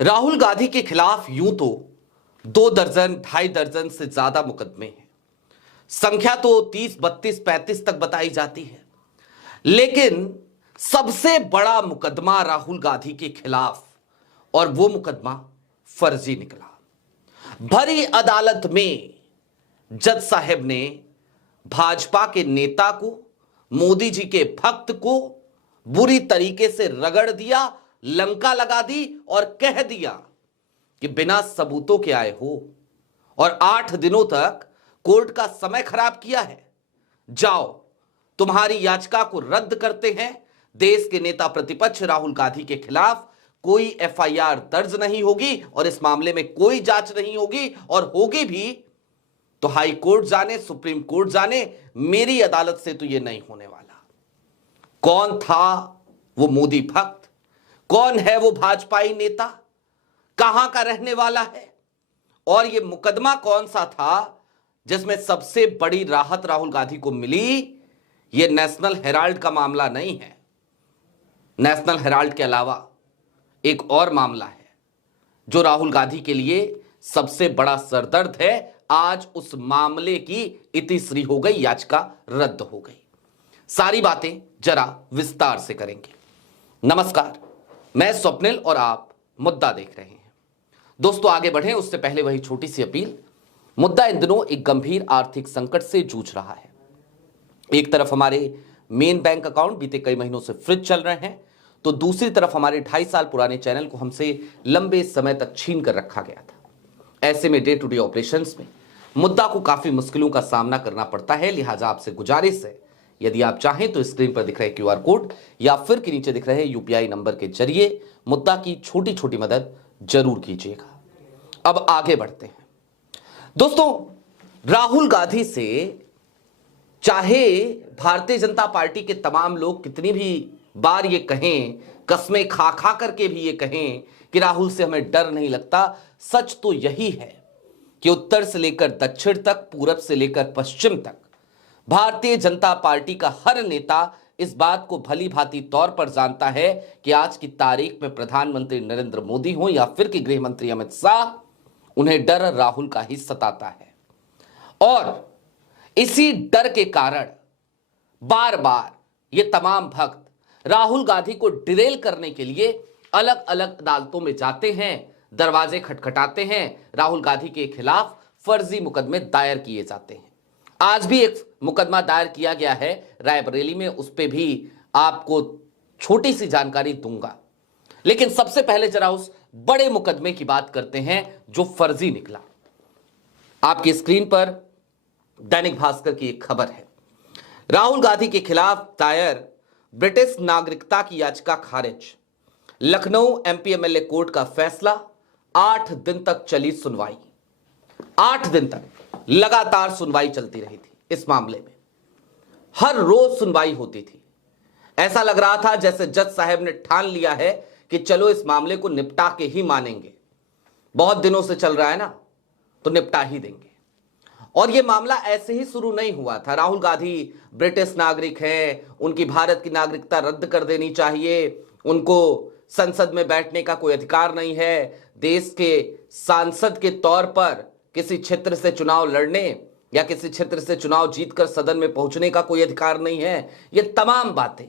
राहुल गांधी के खिलाफ यूं तो 2 दर्जन 2.5 दर्जन से ज्यादा मुकदमे हैं। संख्या तो 30, 32, 35 तक बताई जाती है, लेकिन सबसे बड़ा मुकदमा राहुल गांधी के खिलाफ, और वो मुकदमा फर्जी निकला। भरी अदालत में जज साहब ने भाजपा के नेता को, मोदी जी के भक्त को बुरी तरीके से रगड़ दिया, लंका लगा दी और कह दिया कि बिना सबूतों के आए हो और 8 दिनों तक कोर्ट का समय खराब किया है। जाओ, तुम्हारी याचिका को रद्द करते हैं। देश के नेता प्रतिपक्ष राहुल गांधी के खिलाफ कोई एफआईआर दर्ज नहीं होगी और इस मामले में कोई जांच नहीं होगी, और होगी भी तो हाई कोर्ट जाने, सुप्रीम कोर्ट जाने, मेरी अदालत से तो यह नहीं होने वाला। कौन था वो मोदी भक्त? कौन है वो भाजपाई नेता? कहां का रहने वाला है? और ये मुकदमा कौन सा था जिसमें सबसे बड़ी राहत राहुल गांधी को मिली? ये नेशनल हेराल्ड का मामला नहीं है। नेशनल हेराल्ड के अलावा एक और मामला है जो राहुल गांधी के लिए सबसे बड़ा सरदर्द है। आज उस मामले की इतिश्री हो गई, याचिका रद्द हो गई। सारी बातें जरा विस्तार से करेंगे। नमस्कार, मैं स्वप्निल और आप मुद्दा देख रहे हैं। दोस्तों, आगे बढ़ें उससे पहले वही छोटी सी अपील। मुद्दा इन दिनों एक गंभीर आर्थिक संकट से जूझ रहा है। एक तरफ हमारे मेन बैंक अकाउंट बीते कई महीनों से फ्रीज चल रहे हैं, तो दूसरी तरफ हमारे 2.5 साल पुराने चैनल को हमसे लंबे समय तक छीन कर रखा गया था। ऐसे में डे टू डे ऑपरेशंस में मुद्दा को काफी मुश्किलों का सामना करना पड़ता है। लिहाजा आपसे गुजारिश है, यदि आप चाहें तो स्क्रीन पर दिख रहे क्यूआर कोड या फिर के नीचे दिख रहे यूपीआई नंबर के जरिए मुद्दा की छोटी छोटी मदद जरूर कीजिएगा। अब आगे बढ़ते हैं। दोस्तों, राहुल गांधी से चाहे भारतीय जनता पार्टी के तमाम लोग कितनी भी बार ये कहें, कस्में खा खा करके भी ये कहें कि राहुल से हमें डर नहीं लगता, सच तो यही है कि उत्तर से लेकर दक्षिण तक, पूरब से लेकर पश्चिम तक भारतीय जनता पार्टी का हर नेता इस बात को भली भांति तौर पर जानता है कि आज की तारीख में प्रधानमंत्री नरेंद्र मोदी हो या फिर कि गृह मंत्री अमित शाह, उन्हें डर राहुल का ही सताता है। और इसी डर के कारण बार बार ये तमाम भक्त राहुल गांधी को डिरेल करने के लिए अलग अलग अदालतों में जाते हैं, दरवाजे खटखटाते हैं, राहुल गांधी के खिलाफ फर्जी मुकदमे दायर किए जाते हैं। आज भी एक मुकदमा दायर किया गया है रायबरेली में, उस पर भी आपको छोटी सी जानकारी दूंगा। लेकिन सबसे पहले जरा उस बड़े मुकदमे की बात करते हैं जो फर्जी निकला। आपकी स्क्रीन पर दैनिक भास्कर की एक खबर है। राहुल गांधी के खिलाफ दायर ब्रिटिश नागरिकता की याचिका खारिज। लखनऊ एमपी एमएलए कोर्ट का फैसला। 8 दिन तक चली सुनवाई। 8 दिन तक लगातार सुनवाई चलती रही थी इस मामले में। हर रोज सुनवाई होती थी। ऐसा लग रहा था जैसे जज साहब ने ठान लिया है कि चलो इस मामले को निपटा के ही मानेंगे। बहुत दिनों से चल रहा है ना, तो निपटा ही देंगे। और यह मामला ऐसे ही शुरू नहीं हुआ था। राहुल गांधी ब्रिटिश नागरिक हैं, उनकी भारत की नागरिकता रद्द कर देनी चाहिए, उनको संसद में बैठने का कोई अधिकार नहीं है, देश के सांसद के तौर पर किसी क्षेत्र से चुनाव लड़ने या किसी क्षेत्र से चुनाव जीतकर सदन में पहुंचने का कोई अधिकार नहीं है। ये तमाम बातें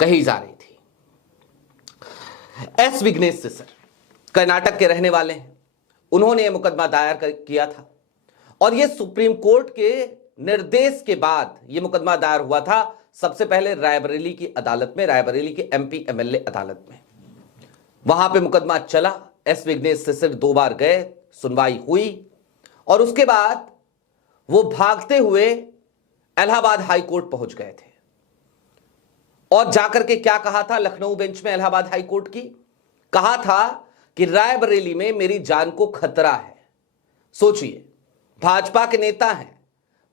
कही जा रही थी। एस विघ्नेश सर कर्नाटक के रहने वाले हैं, उन्होंने यह मुकदमा दायर किया था और यह सुप्रीम कोर्ट के निर्देश के बाद यह मुकदमा दायर हुआ था। सबसे पहले रायबरेली की अदालत में, रायबरेली के एमपी एमएलए अदालत में, वहां पे मुकदमा चला। एस विघ्नेश सर 2 बार गए, सुनवाई हुई और उसके बाद वो भागते हुए इलाहाबाद हाई कोर्ट पहुंच गए थे। और जाकर के क्या कहा था लखनऊ बेंच में इलाहाबाद हाई कोर्ट की? कहा था कि रायबरेली में मेरी जान को खतरा है। सोचिए, भाजपा के नेता हैं,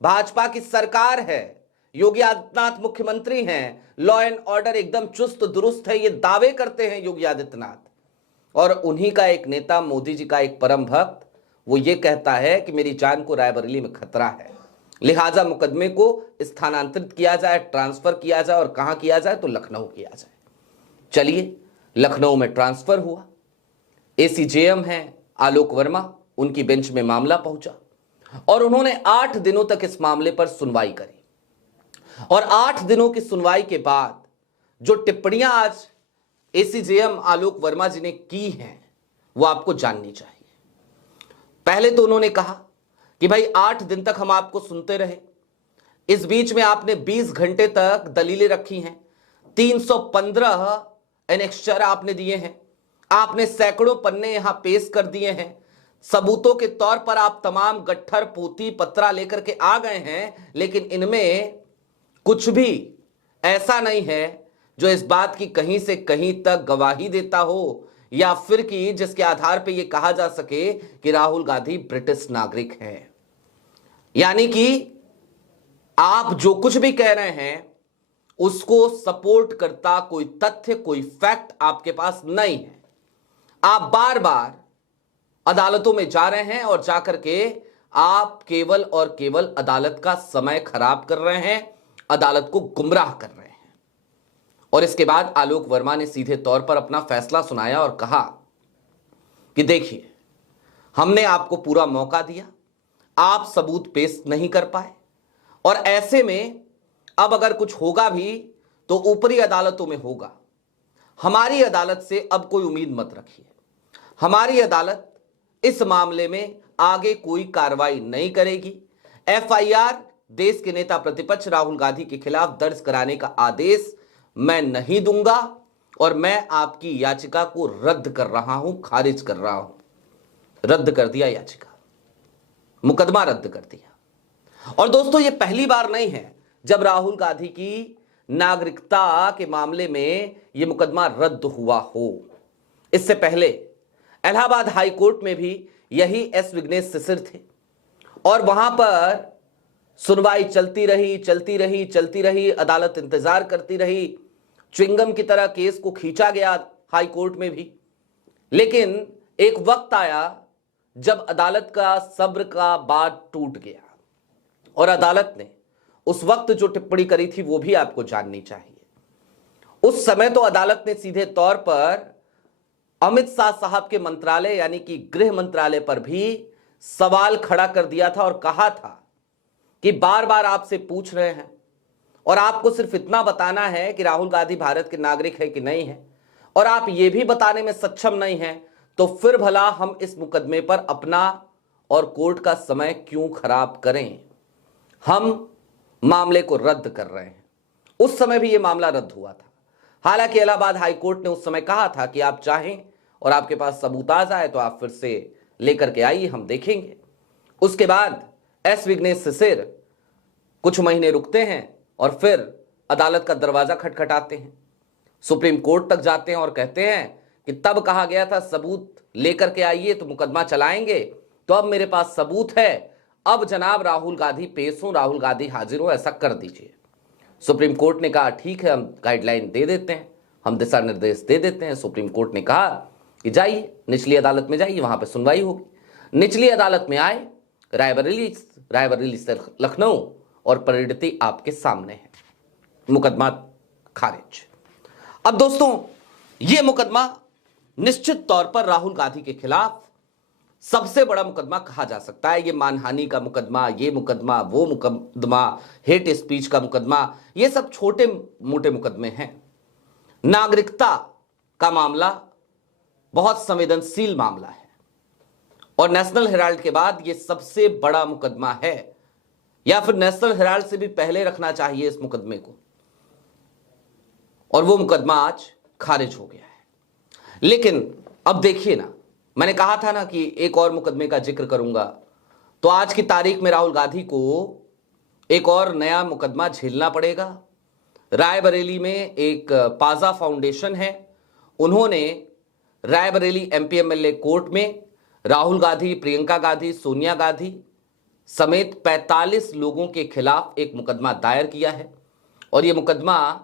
भाजपा की सरकार है, योगी आदित्यनाथ मुख्यमंत्री हैं, लॉ एंड ऑर्डर एकदम चुस्त दुरुस्त है, ये दावे करते हैं योगी आदित्यनाथ। और उन्हीं का एक नेता, मोदी जी का एक परम भक्त, वो ये कहता है कि मेरी जान को रायबरेली में खतरा है, लिहाजा मुकदमे को स्थानांतरित किया जाए, ट्रांसफर किया जाए। और कहां किया जाए? तो लखनऊ किया जाए। चलिए, लखनऊ में ट्रांसफर हुआ एसीजेएम हैं आलोक वर्मा, उनकी बेंच में मामला पहुंचा और उन्होंने 8 दिनों तक इस मामले पर सुनवाई करी। और 8 दिनों की सुनवाई के बाद जो टिप्पणियां आज एसीजेएम आलोक वर्मा जी ने की हैं वो आपको जाननी चाहिए। पहले तो उन्होंने कहा कि भाई 8 दिन तक हम आपको सुनते रहे, इस बीच में आपने 20 घंटे तक दलीलें रखी हैं, 315 एनेक्स्चर आपने दिए हैं, आपने सैकड़ों पन्ने यहां पेश कर दिए हैं, सबूतों के तौर पर आप तमाम गट्ठर पोती पत्रा लेकर के आ गए हैं, लेकिन इनमें कुछ भी ऐसा नहीं है जो इस बात की कहीं से कहीं तक गवाही देता हो या फिर कि जिसके आधार पर यह कहा जा सके कि राहुल गांधी ब्रिटिश नागरिक हैं। यानी कि आप जो कुछ भी कह रहे हैं उसको सपोर्ट करता कोई तथ्य, कोई फैक्ट आपके पास नहीं है। आप बार बार अदालतों में जा रहे हैं और जाकर के आप केवल और केवल अदालत का समय खराब कर रहे हैं, अदालत को गुमराह कर रहे हैं। और इसके बाद आलोक वर्मा ने सीधे तौर पर अपना फैसला सुनाया और कहा कि देखिए, हमने आपको पूरा मौका दिया, आप सबूत पेश नहीं कर पाए और ऐसे में अब अगर कुछ होगा भी तो ऊपरी अदालतों में होगा। हमारी अदालत से अब कोई उम्मीद मत रखिए। हमारी अदालत इस मामले में आगे कोई कार्रवाई नहीं करेगी। एफआईआर देश के नेता प्रतिपक्ष राहुल गांधी के खिलाफ दर्ज कराने का आदेश मैं नहीं दूंगा और मैं आपकी याचिका को रद्द कर रहा हूं, खारिज कर रहा हूं। रद्द कर दिया याचिका, मुकदमा रद्द कर दिया। और दोस्तों, यह पहली बार नहीं है जब राहुल गांधी की नागरिकता के मामले में यह मुकदमा रद्द हुआ हो। इससे पहले इलाहाबाद हाई कोर्ट में भी यही एस विघ्नेश शिशिर थे और वहां पर सुनवाई चलती रही, अदालत इंतजार करती रही, च्युइंगम की तरह केस को खींचा गया हाई कोर्ट में भी। लेकिन एक वक्त आया जब अदालत का सब्र का बांध टूट गया और अदालत ने उस वक्त जो टिप्पणी करी थी वो भी आपको जाननी चाहिए। उस समय तो अदालत ने सीधे तौर पर अमित शाह साहब के मंत्रालय यानी कि गृह मंत्रालय पर भी सवाल खड़ा कर दिया था और कहा था कि बार बार आपसे पूछ रहे हैं और आपको सिर्फ इतना बताना है कि राहुल गांधी भारत के नागरिक है कि नहीं है, और आप ये भी बताने में सक्षम नहीं हैं, तो फिर भला हम इस मुकदमे पर अपना और कोर्ट का समय क्यों खराब करें। हम मामले को रद्द कर रहे हैं। उस समय भी यह मामला रद्द हुआ था। हालांकि इलाहाबाद हाई कोर्ट ने उस समय कहा था कि आप चाहें और आपके पास सबूत आ जाए तो आप फिर से लेकर के आइए, हम देखेंगे। उसके बाद एस विघ्नेश शिशिर कुछ महीने रुकते हैं और फिर अदालत का दरवाजा खटखटाते हैं, सुप्रीम कोर्ट तक जाते हैं और कहते हैं कि तब कहा गया था सबूत लेकर के आइए तो मुकदमा चलाएंगे, तो अब मेरे पास सबूत है, अब जनाब राहुल गांधी पेश हो, राहुल गांधी हाजिर हो, ऐसा कर दीजिए। सुप्रीम कोर्ट ने कहा ठीक है, हम गाइडलाइन दे देते हैं, हम दिशा निर्देश दे देते हैं। सुप्रीम कोर्ट ने कहा कि जाइए निचली अदालत में जाइए, वहां पर सुनवाई होगी। निचली अदालत में आए, रायबरेली से लखनऊ, और परिणति आपके सामने है, मुकदमा खारिज। अब दोस्तों, यह मुकदमा निश्चित तौर पर राहुल गांधी के खिलाफ सबसे बड़ा मुकदमा कहा जा सकता है। ये मानहानि का मुकदमा, ये मुकदमा, वो मुकदमा, हेट स्पीच का मुकदमा, ये सब छोटे मोटे मुकदमे हैं। नागरिकता का मामला बहुत संवेदनशील मामला है और नेशनल हेराल्ड के बाद ये सबसे बड़ा मुकदमा है, या फिर नेशनल हेराल्ड से भी पहले रखना चाहिए इस मुकदमे को, और वो मुकदमा आज खारिज हो गया है। लेकिन अब देखिए ना, मैंने कहा था ना कि एक और मुकदमे का जिक्र करूंगा, तो आज की तारीख में राहुल गांधी को एक और नया मुकदमा झेलना पड़ेगा। रायबरेली में एक पाजा फाउंडेशन है, उन्होंने रायबरेली एमपी एमएलए कोर्ट में राहुल गांधी, प्रियंका गांधी, सोनिया गांधी समेत 45 लोगों के खिलाफ एक मुकदमा दायर किया है। और यह मुकदमा,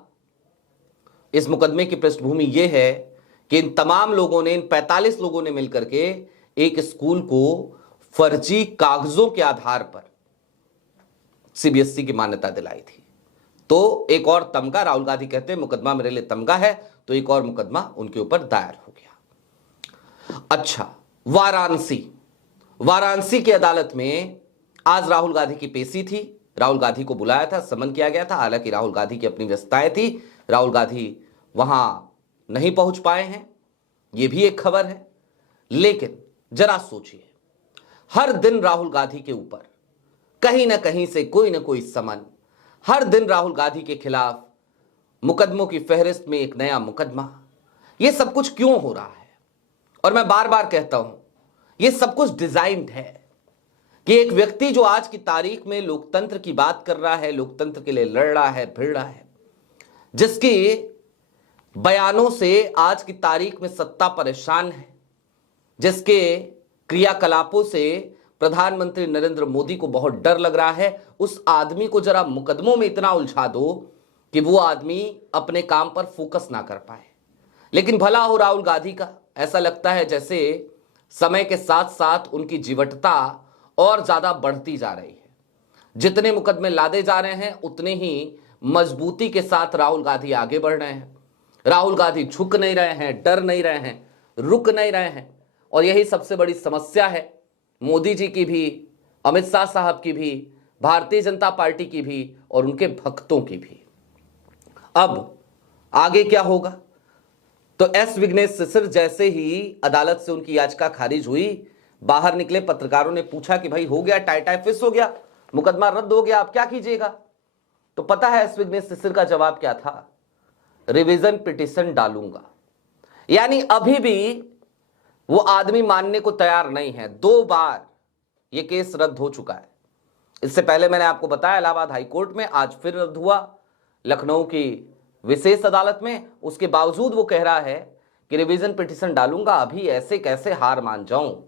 इस मुकदमे की पृष्ठभूमि यह है कि इन तमाम लोगों ने, इन 45 लोगों ने मिलकर के एक स्कूल को फर्जी कागजों के आधार पर सीबीएसई की मान्यता दिलाई थी। तो एक और तमगा, राहुल गांधी कहते हैं मुकदमा मेरे लिए तमगा है, तो एक और मुकदमा उनके ऊपर दायर हो गया। अच्छा, वाराणसी की अदालत में आज राहुल गांधी की पेशी थी। राहुल गांधी को बुलाया था, समन किया गया था। हालांकि राहुल गांधी की अपनी व्यस्तताएं थी, राहुल गांधी वहां नहीं पहुंच पाए हैं, यह भी एक खबर है। लेकिन जरा सोचिए, हर दिन राहुल गांधी के ऊपर कहीं ना कहीं से कोई ना कोई समन, हर दिन राहुल गांधी के खिलाफ मुकदमों की फहरिस्त में एक नया मुकदमा। यह सब कुछ क्यों हो रहा है? और मैं बार बार कहता हूं, यह सब कुछ डिजाइन्ड है कि एक व्यक्ति जो आज की तारीख में लोकतंत्र की बात कर रहा है, लोकतंत्र के लिए लड़ रहा है, भिड़ रहा है, जिसके बयानों से आज की तारीख में सत्ता परेशान है, जिसके क्रियाकलापों से प्रधानमंत्री नरेंद्र मोदी को बहुत डर लग रहा है, उस आदमी को जरा मुकदमों में इतना उलझा दो कि वो आदमी अपने काम पर फोकस ना कर पाए। लेकिन भला हो राहुल गांधी का, ऐसा लगता है जैसे समय के साथ साथ उनकी जीवटता और ज्यादा बढ़ती जा रही है। जितने मुकदमे लादे जा रहे हैं, उतने ही मजबूती के साथ राहुल गांधी आगे बढ़ रहे हैं। राहुल गांधी झुक नहीं रहे हैं, डर नहीं रहे हैं, रुक नहीं रहे हैं। और यही सबसे बड़ी समस्या है मोदी जी की भी, अमित शाह साहब की भी, भारतीय जनता पार्टी की भी और उनके भक्तों की भी। अब आगे क्या होगा? तो एस विघ्नेश सिसर जैसे ही अदालत से उनकी याचिका खारिज हुई, बाहर निकले, पत्रकारों ने पूछा कि भाई हो गया, टाई फिस हो गया, मुकदमा रद्द हो गया, आप क्या कीजिएगा? तो पता है एस विघ्नेश सिसर का जवाब क्या था? रिवीजन पिटीशन डालूंगा। यानी अभी भी वो आदमी मानने को तैयार नहीं है। 2 बार ये केस रद्द हो चुका है। इससे पहले मैंने आपको बताया इलाहाबाद हाईकोर्ट में, आज फिर रद्द हुआ लखनऊ की विशेष अदालत में। उसके बावजूद वो कह रहा है कि रिवीजन पिटीशन डालूंगा, अभी ऐसे कैसे हार मान जाऊं।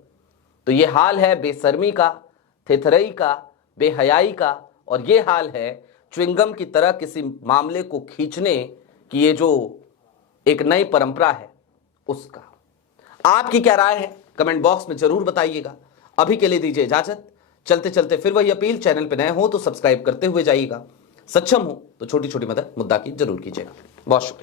तो ये हाल है बेशर्मी का, थेथरई का, बेहयाई का, और ये हाल है च्युइंगम की तरह किसी मामले को खींचने की, ये जो एक नई परंपरा है उसका। आपकी क्या राय है कमेंट बॉक्स में जरूर बताइएगा। अभी के लिए दीजिए इजाजत। चलते चलते फिर वही अपील, चैनल पे नए हो तो सब्सक्राइब करते हुए जाइएगा, सक्षम हो तो छोटी छोटी मदद मुद्दा की जरूर कीजिएगा। बहुत शुक्रिया।